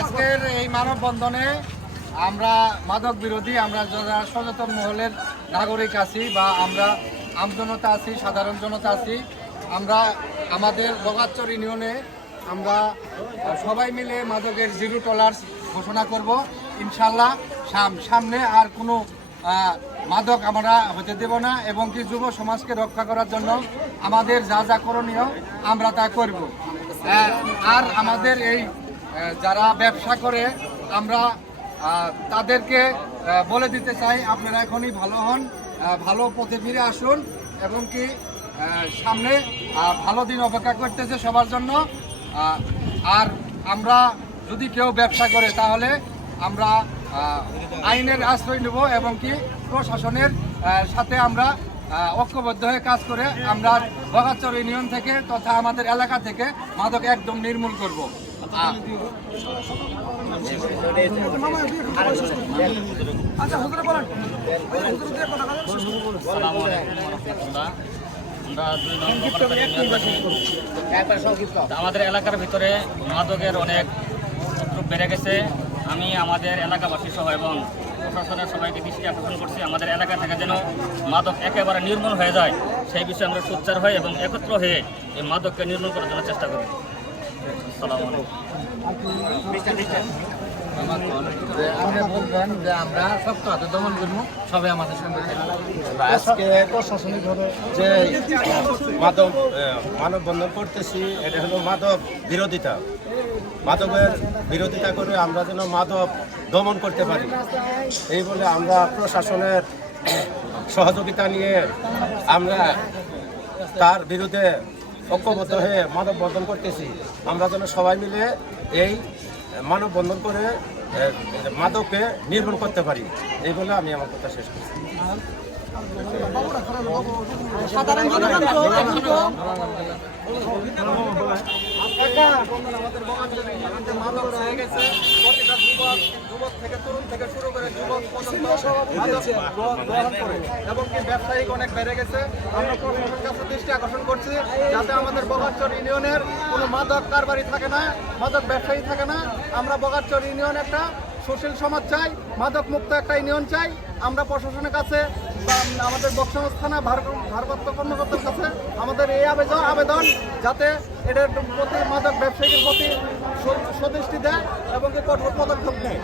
আজকের এই মানববন্ধনে আমরা মাদক বিরোধী, আমরা যারা সচেতন মহলের নাগরিক আছি বা আমরা আমজনতা আছি, সাধারণ জনতা আছি, আমরা আমাদের বগাচর ইউনিয়নে আমরা সবাই মিলে মাদকের জিরো টলারেন্স ঘোষণা করব ইনশাল্লাহ। সামনে আর কোনো মাদক আমরা হতে দেব না এবং কি যুব সমাজকে রক্ষা করার জন্য আমাদের যা যা করণীয় আমরা তা করব। আর আমাদের এই যারা ব্যবসা করে আমরা তাদেরকে বলে দিতে চাই, আপনারা এখনই ভালো হন, ভালো পথে ফিরে আসুন এবং কি সামনে ভালো দিন অপেক্ষা করতেছে সবার জন্য। আর আমরা যদি কেউ ব্যবসা করে তাহলে আমরা আইনের আশ্রয় নেব এবং কি প্রশাসনের সাথে আমরা ঐক্যবদ্ধ হয়ে কাজ করে আমরা বগাচর ইউনিয়ন থেকে তথা আমাদের এলাকা থেকে মাদক একদম নির্মূল করব। আমাদের এলাকার ভিতরে মাদকের অনেক উপদ্রব বেড়ে গেছে। আমি আমাদের এলাকাবাসী সহ এবং প্রশাসনের সবাইকে দৃষ্টি আকর্ষণ করছি, আমাদের এলাকা থেকে যেন মাদক একেবারে নির্মূল হয়ে যায় সেই বিষয়ে আমরা সোচ্চার হই এবং একত্র হয়ে এই মাদককে নির্মূল করার জন্য চেষ্টা করি। আসসালামু আলাইকুম। আপনি বলবেন যে আমরা সপ্তাহ দমন করবো, সবাই আমাদের সঙ্গে আজকে প্রশাসনিকভাবে যে মানববন্ধন করতেছি, এটা হলো মাদক বিরোধিতা। মাদকের বিরোধিতা করে আমরা যেন মাদক দমন করতে পারি, এই বলে আমরা প্রশাসনের সহযোগিতা নিয়ে আমরা তার বিরুদ্ধে ঐক্যবদ্ধ হয়ে মানববন্ধন করতেছি। আমরা যেন সবাই মিলে এই মানববন্ধন করে মাদককে নির্মূল করতে পারি, এই বলে আমি আমার কথা শেষ করছি। সাধারণ জনগণ মাদক হয়ে গেছে, প্রতিটা যুবক থেকে তরুণ থেকে শুরু করে যুবক পর্যন্ত গ্রহণ করে এবং কি ব্যবসায়িক অনেক বেড়ে গেছে। আমরা প্রশাসনের কাছে দৃষ্টি আকর্ষণ করছি যাতে আমাদের বগাচর ইউনিয়নের কোনো মাদক কারবারি থাকে না, মাদক ব্যবসায়ী থাকে না। আমরা বগাচর ইউনিয়ন একটা সুশীল সমাজ চাই, মাদক মুক্ত একটা ইউনিয়ন চাই। আমরা প্রশাসনের কাছে বা আমাদের বক্সগঞ্জ থানা ভারপ্রাপ্ত কর্মকর্তার কাছে আমাদের এই আবেদন যাতে এটার প্রতি মাদক ব্যবসায়ীদের প্রতি সদৃষ্টি দেয় এবং কঠোর পদক্ষেপ নেয়।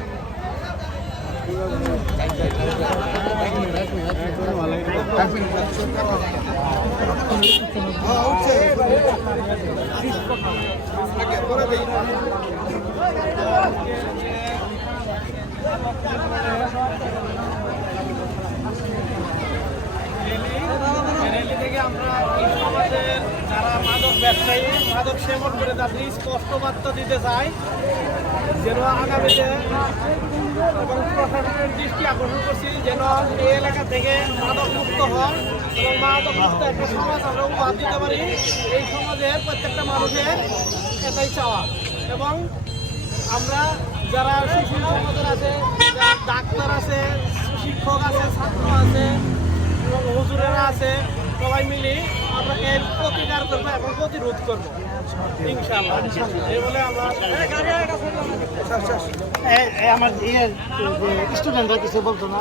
আমরা সমাজের যারা মাদক ব্যবসায়ী, মাদক সেবন করে তাদের স্পষ্ট বার্তা দিতে চাই যেন আগামীতে এবং প্রশাসনের দৃষ্টি আকর্ষণ করছি যেন এই এলাকা থেকে মাদক মুক্ত হয় এবং মাদক মুক্ত একটা সমাজ আমরা উপহার দিতে পারি। এই সমাজের প্রত্যেকটা মানুষের এটাই চাওয়া এবং আমরা যারা সুশীল সমাজের আছে, যারা ডাক্তার আছে, শিক্ষক আছে, ছাত্র আছে এবং হুজুরেরা আছে, সবাই মিলে আমরা এর প্রতিকার করবো এবং প্রতিরোধ করবো ইনশাআল্লাহ। এই বলে আমরা আমার স্টুডেন্টরা কিছু বলতো না।